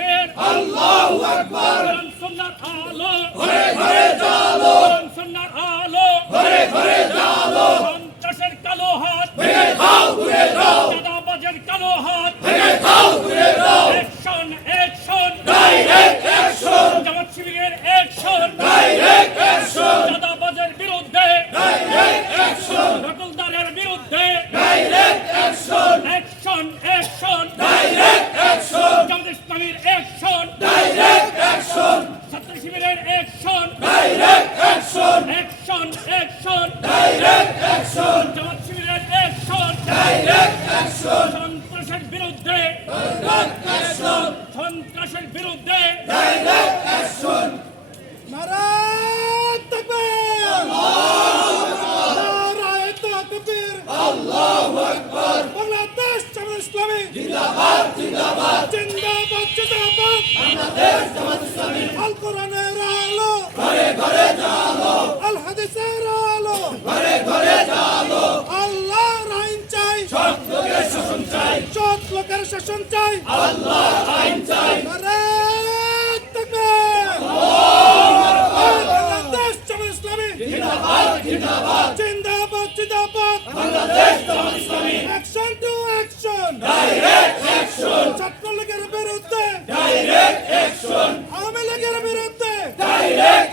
আকবার আল্লাহু আকবার। সুন্নাত আলো। ঘরে ঘরে জালো। সুন্নাত আলো। ঘরে ঘরে জালো। সন্ত্রাসের কালো হাত। ভেঙে দাও ঘুরে দাও। দাদাবাজের কালো হাত। ভেঙে দাও ঘুরে শাসন চাই। আল্লাহ আইন চাই ছাত্রলীগের বিরুদ্ধে আওয়ামী লীগের বিরুদ্ধে ডাইরেক্ট